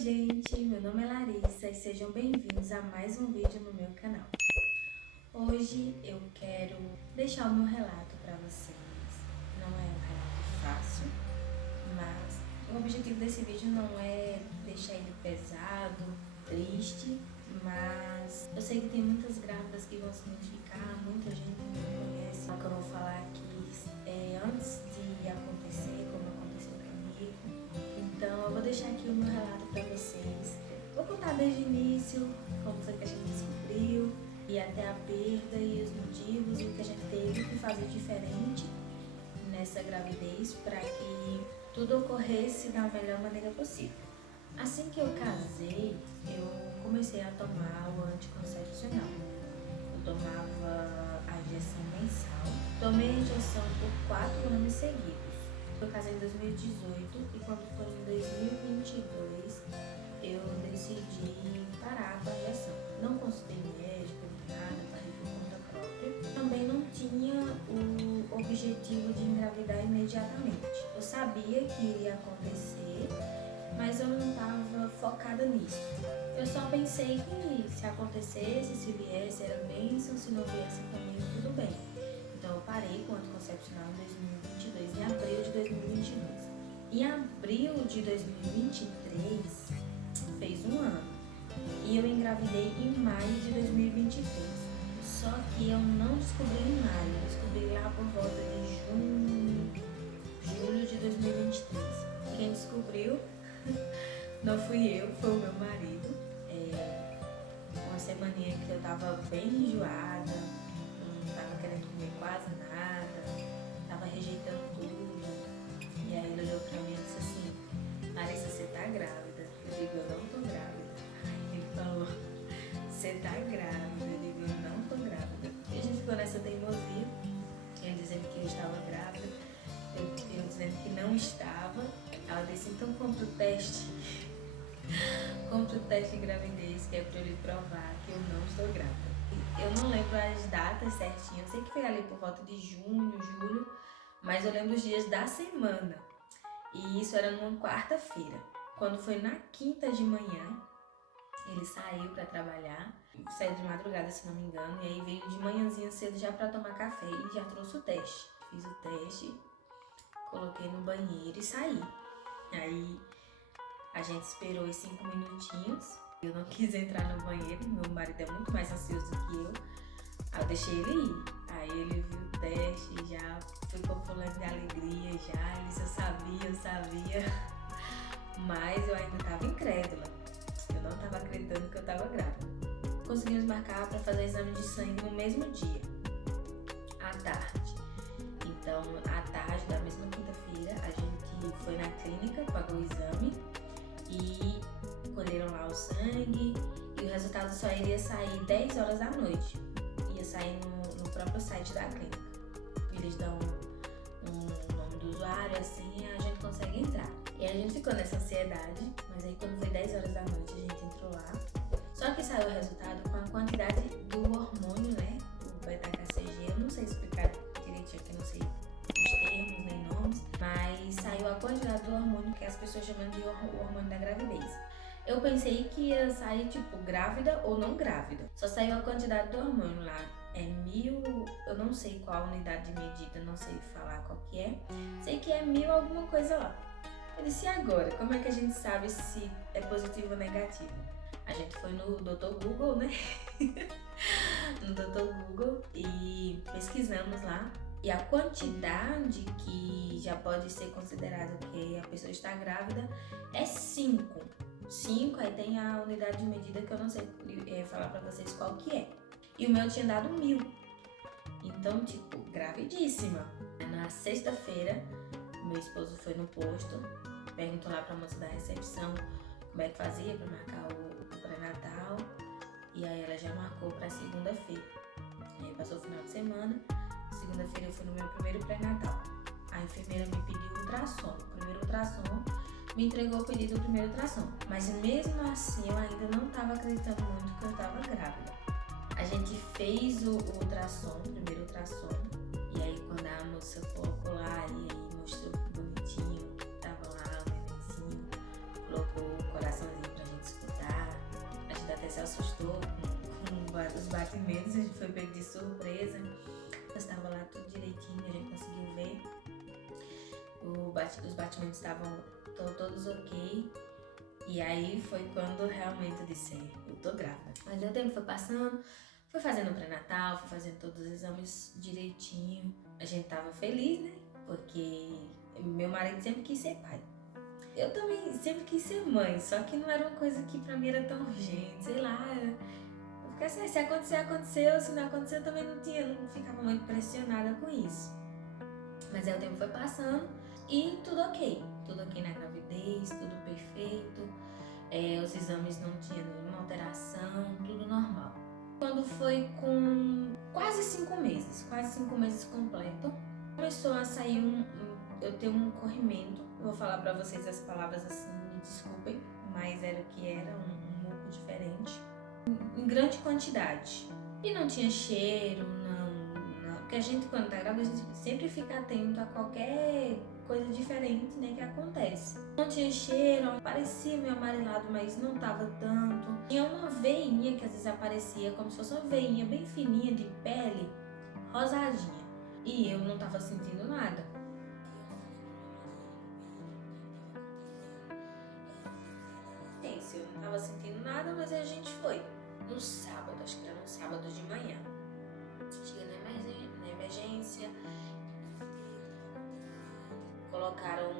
gente, meu nome é Larissa e sejam bem-vindos a mais um vídeo no meu canal. Hoje eu quero deixar o meu relato para vocês. Não é um relato fácil, mas o objetivo desse vídeo não é deixar ele pesado, triste, mas eu sei que tem muitas grávidas que vão se identificar, muita gente que não conhece. O que eu vou falar aqui é antes de acontecer, como aconteceu comigo. Então eu vou deixar aqui o meu relato para vocês. Vou contar desde o início, como foi que a gente descobriu, e até a perda e os motivos, e o que a gente teve que fazer diferente nessa gravidez para que tudo ocorresse da melhor maneira possível. Assim que eu casei, eu comecei a tomar o anticoncepcional. Eu tomava a injeção mensal. Tomei a injeção por 4 anos seguidos. Eu casei em 2018 e quando foi em 2022 eu decidi parar com a injeção. Não consultei médico, nada, parei por conta própria. Também não tinha o objetivo de engravidar imediatamente. Eu sabia que iria acontecer, mas eu não estava focada nisso. Eu só pensei que se acontecesse, se viesse, era bênção, se não viesse também, tudo bem. Então eu parei com o anticoncepcional em 2022, em abril de 2022. Em abril de 2023, fez um ano. E eu engravidei em maio de 2023. Só que eu não descobri em maio, eu descobri lá por volta de julho de 2023. Quem descobriu não fui eu, foi o meu marido. Uma semaninha que eu tava bem enjoada, não tava querendo comer quase nada, tava rejeitando tudo. E aí ele olhou pra mim e disse assim: Larissa, você tá grávida? Eu digo, eu não tô grávida. Aí ele falou: você tá grávida? Eu digo, eu não tô grávida. E a gente ficou nessa teimosia, ele dizendo que eu estava grávida, eu dizendo que não estava. Ela disse, então compra o teste. Compra o teste de gravidez, que é pra eu lhe provar que eu não estou grávida. Eu não lembro as datas certinhas, eu sei que foi ali por volta de junho, julho, mas eu lembro os dias da semana. E isso era numa quarta-feira. Quando foi na quinta de manhã, ele saiu pra trabalhar, saiu de madrugada, se não me engano, e aí veio de manhãzinha cedo já pra tomar café e já trouxe o teste. Fiz o teste, coloquei no banheiro e saí. Aí a gente esperou os 5 minutinhos, eu não quis entrar no banheiro, meu marido é muito mais ansioso do que eu. Aí eu deixei ele ir. Aí ele viu o teste, já ficou pulando de alegria, já. Ele disse, eu sabia. Mas eu ainda tava incrédula. Eu não tava acreditando que eu tava grávida. Conseguimos marcar para fazer exame de sangue no mesmo dia, à tarde. Então, à tarde da mesma quinta-feira, a gente foi na clínica, pagou o exame e colheram lá o sangue. E o resultado só iria sair 10 horas da noite. Ia sair no próprio site da clínica. Eles dão um nome do usuário, assim, e a gente consegue entrar. E a gente ficou nessa ansiedade, mas aí quando foi 10 horas da noite a gente entrou lá. Só que saiu o resultado com a quantidade do hormônio, né? O beta-HCG, eu não sei explicar direitinho aqui, não sei os termos nem nomes, mas saiu a quantidade do hormônio que as pessoas chamam de hormônio da gravidez. Eu pensei que ia sair tipo grávida ou não grávida. Só saiu a quantidade do hormônio lá. É 1000, eu não sei qual a unidade de medida, não sei falar qual que é. Sei que é 1000 alguma coisa lá. Eu disse, e agora? Como é que a gente sabe se é positivo ou negativo? A gente foi no Dr. Google, né? No Dr. Google e pesquisamos lá. E a quantidade que já pode ser considerado que a pessoa está grávida é 5. 5, aí tem a unidade de medida que eu não sei falar pra vocês qual que é. E o meu tinha dado 1000. Então, tipo, gravidíssima. Na sexta-feira, meu esposo foi no posto, perguntou lá pra moça da recepção como é que fazia pra marcar o pré-natal. E aí ela já marcou pra segunda-feira. Aí passou o final de semana. Segunda-feira eu fui no meu primeiro pré-natal. A enfermeira me pediu ultrassom. O primeiro ultrassom me entregou o pedido do primeiro ultrassom. Mas mesmo assim eu ainda não estava acreditando muito que eu estava grávida. A gente fez o ultrassom, o primeiro ultrassom. E aí quando a moça colocou lá e aí mostrou bonitinho, tava lá o nenenzinho, colocou o coraçãozinho batimentos, a gente foi pego de surpresa. Estava lá tudo direitinho, a gente conseguiu ver. Os batimentos estavam todos ok. E aí foi quando realmente eu disse, eu tô grávida. Mas o tempo foi passando, fui fazendo o pré-natal, fui fazendo todos os exames direitinho. A gente tava feliz, né? Porque meu marido sempre quis ser pai. Eu também sempre quis ser mãe, só que não era uma coisa que pra mim era tão urgente, sei lá. Eu ficava assim, se acontecer, aconteceu, se não acontecer, eu também não ficava muito pressionada com isso. Mas aí o tempo foi passando e tudo ok na gravidez, tudo perfeito. Os exames não tinham nenhuma alteração, tudo normal. Quando foi com quase 5 meses completo, começou a sair eu tenho um corrimento. Eu vou falar pra vocês as palavras assim, me desculpem, mas era o que era, um muco diferente, em grande quantidade. E não tinha cheiro, não. Porque a gente, quando tá grávida, a gente sempre fica atento a qualquer coisa diferente, né, que acontece. Não tinha cheiro, parecia meio amarelado, mas não tava tanto. Tinha uma veinha que às vezes aparecia, como se fosse uma veinha bem fininha de pele, rosadinha. E eu não tava sentindo nada. Eu não tava sentindo nada, mas a gente foi. No sábado, acho que era um sábado de manhã. Cheguei na emergência. Colocaram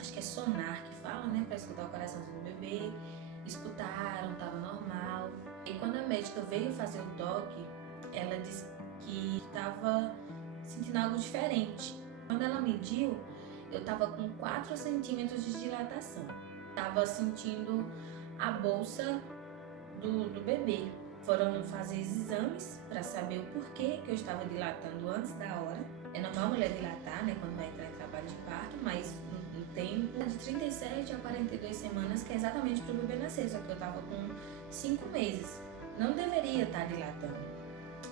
acho que é sonar que fala, né? Pra escutar o coraçãozinho do bebê. Escutaram, tava normal. E quando a médica veio fazer o toque, ela disse que tava sentindo algo diferente. Quando ela mediu, eu tava com 4 centímetros de dilatação. Tava sentindo a bolsa do bebê. Foram fazer exames para saber o porquê que eu estava dilatando antes da hora. É normal a mulher dilatar, né, quando vai entrar em trabalho de parto, mas no tempo de 37 a 42 semanas, que é exatamente para o bebê nascer, só que eu tava com 5 meses. Não deveria estar dilatando.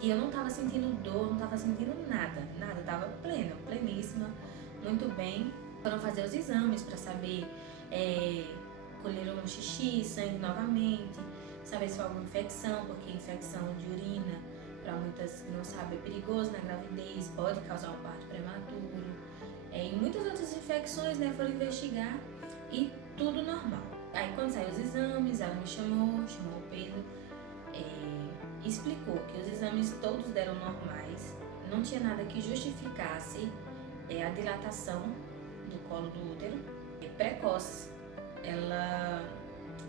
E eu não tava sentindo dor, não tava sentindo nada, tava pleníssima, muito bem. Foram fazer os exames para saber, colheram um xixi, sangue novamente, saber se foi alguma infecção, porque infecção de urina, para muitas que não sabem, é perigoso na gravidez, pode causar um parto prematuro. E muitas outras infecções, né, foram investigar e tudo normal. Aí quando saiu os exames, ela me chamou o Pedro, e explicou que os exames todos deram normais, não tinha nada que justificasse a dilatação do colo do útero precoce. Ela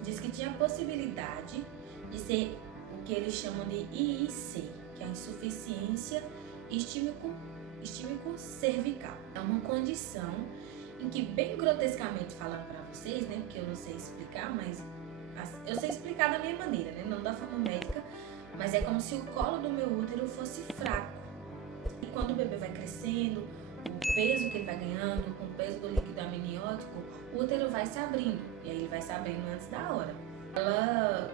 disse que tinha a possibilidade de ser o que eles chamam de IIC, que é a insuficiência istímico-cervical. É uma condição em que, bem grotescamente falando para vocês, né, porque eu não sei explicar, mas eu sei explicar da minha maneira, né, não da forma médica, mas é como se o colo do meu útero fosse fraco. E quando o bebê vai crescendo, o peso que ele vai ganhando, com o peso do líquido amniótico, o útero vai se abrindo, e aí ele vai se abrindo antes da hora. Ela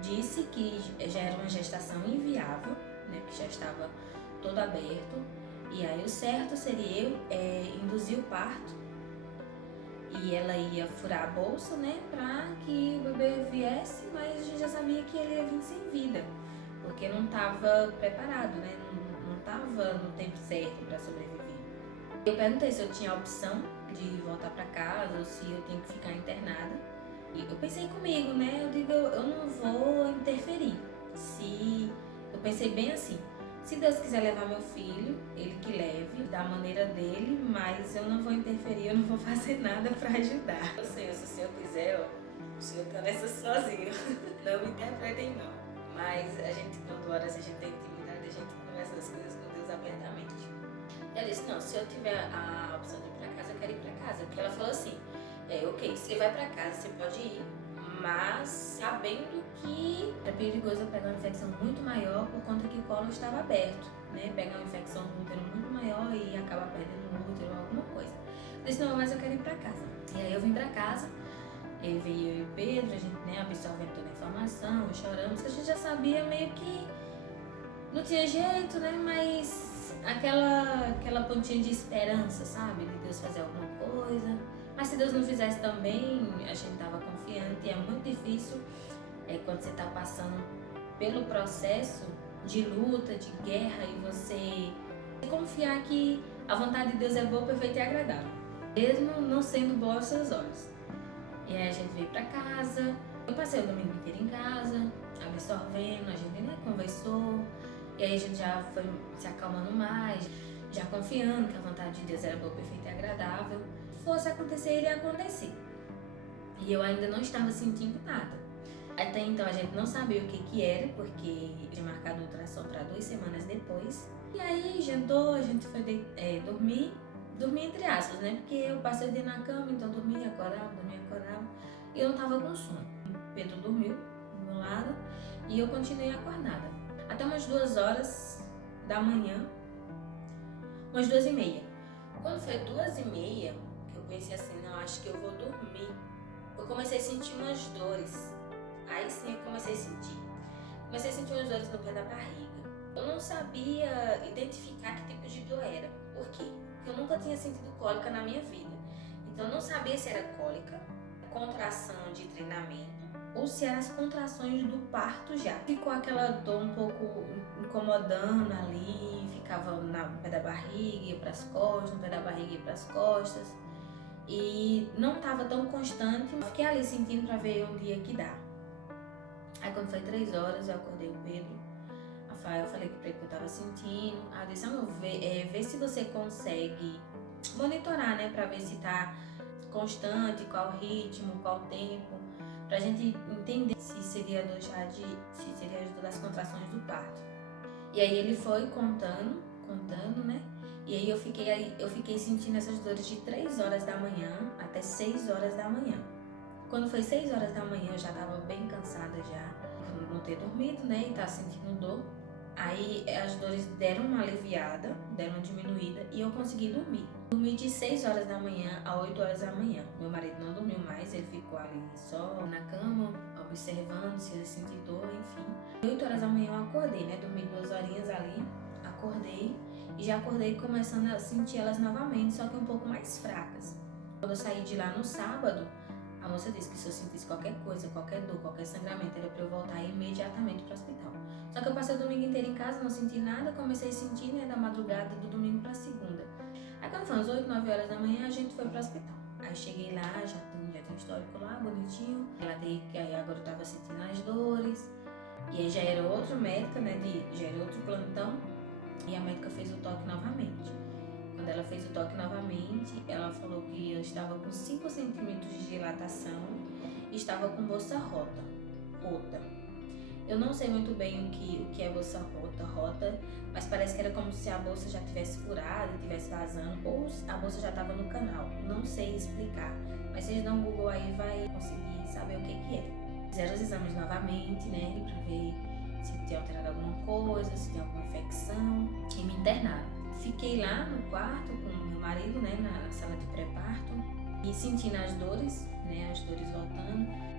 disse que já era uma gestação inviável, né, que já estava todo aberto, e aí o certo seria eu induzir o parto, e ela ia furar a bolsa, né, pra que o bebê viesse, mas a gente já sabia que ele ia vir sem vida, porque não estava preparado, né, não estava no tempo certo para sobreviver. Eu perguntei se eu tinha a opção de voltar para casa ou se eu tenho que ficar internada. E eu pensei comigo, né, eu digo, eu não vou interferir. Eu pensei bem assim, se Deus quiser levar meu filho, ele que leve, da maneira dele, mas eu não vou interferir, eu não vou fazer nada para ajudar. Senhor, se o Senhor quiser, o Senhor tá nessa sozinho. Não me interpretem não. Mas a gente, quando ora, se a gente tem intimidade, a gente conversa as coisas com Deus abertamente. Ela disse, não, se eu tiver a opção de ir pra casa, eu quero ir pra casa. Porque ela falou assim, ok, você vai pra casa, você pode ir, mas sabendo que é perigoso eu pegar uma infecção muito maior por conta que o colo estava aberto, né? Pegar uma infecção no útero muito maior e acabar perdendo o útero ou alguma coisa. Eu disse, não, mas eu quero ir pra casa. E aí eu vim pra casa, veio eu e o Pedro, a gente, né, absorvendo toda a informação, choramos, a gente já sabia meio que não tinha jeito, né, mas aquela pontinha de esperança, sabe, de Deus fazer alguma coisa. Mas se Deus não fizesse também, a gente tava confiante, e é muito difícil quando você tá passando pelo processo de luta, de guerra, e você confiar que a vontade de Deus é boa, perfeita e agradável, mesmo não sendo boa aos seus olhos. E aí a gente veio pra casa, eu passei o domingo inteiro em casa, absorvendo, a gente conversou, e aí a gente já foi se acalmando mais, já confiando que a vontade de Deus era boa, perfeita e agradável. Se fosse acontecer, iria acontecer. E eu ainda não estava sentindo nada. Até então a gente não sabia o que era, porque tinha marcado o ultrassom para 2 semanas depois. E aí jantou, a gente foi dormir entre aspas, né? Porque eu passei o dia na cama, então dormia, acordava. E eu não tava com sono. O Pedro dormiu do meu lado e eu continuei acordada. Até umas 2 horas da manhã, umas 2h30. Quando foi 2h30, eu pensei assim, não, acho que eu vou dormir. Eu comecei a sentir umas dores. Aí sim eu comecei a sentir. Comecei a sentir umas dores no pé da barriga. Eu não sabia identificar que tipo de dor era. Por quê? Porque eu nunca tinha sentido cólica na minha vida. Então eu não sabia se era cólica, contração de treinamento, ou se eram as contrações do parto já. Ficou aquela dor um pouco incomodando ali, ficava no pé da barriga, ia pras costas, no pé da barriga ia pras costas. E não estava tão constante, fiquei ali sentindo pra ver onde ia que dá. Aí quando foi 3 horas, eu acordei o Pedro. Eu falei que eu tava sentindo. Ela disse, vê se você consegue monitorar, né? Pra ver se tá constante, qual ritmo, qual tempo. Pra gente entender se seria a dor das contrações do parto. E aí ele foi contando, né? E aí eu fiquei sentindo essas dores de 3 horas da manhã até 6 horas da manhã. Quando foi 6 horas da manhã eu já tava bem cansada já, por não ter dormido, né? E tava sentindo dor. Aí as dores deram uma aliviada, deram uma diminuída e eu consegui dormir. Dormi de 6 horas da manhã a 8 horas da manhã. Meu marido não dormiu mais, ele ficou ali só na cama, observando se ele sentia dor, enfim. 8 horas da manhã eu acordei, né? Dormi 2 horinhas ali, acordei e já acordei começando a sentir elas novamente, só que um pouco mais fracas. Quando eu saí de lá no sábado, a moça disse que se eu sentisse qualquer coisa, qualquer dor, qualquer sangramento, era pra eu voltar imediatamente pro hospital. Só que eu passei o domingo inteiro em casa, não senti nada, comecei a sentir, né, da madrugada do domingo pra segunda. Aí quando foi às 8, 9 horas da manhã, a gente foi pro hospital. Aí cheguei lá, já tinha um histórico lá, bonitinho. Aí agora eu tava sentindo as dores. E aí já era outra médica, né, já era outro plantão. E a médica fez o toque novamente. Quando ela fez o toque novamente, ela falou que eu estava com 5 centímetros de dilatação e estava com bolsa rota. Eu não sei muito bem o que é bolsa rota, mas parece que era como se a bolsa já tivesse furada, estivesse vazando, ou a bolsa já estava no canal. Não sei explicar, mas se vocês dão um Google aí, vai conseguir saber o que é. Fizeram os exames novamente, né, pra ver se tinha alterado alguma coisa, se tinha alguma infecção, e me internaram. Fiquei lá no quarto com meu marido, né, na sala de pré-parto, e sentindo as dores, né, as dores voltando.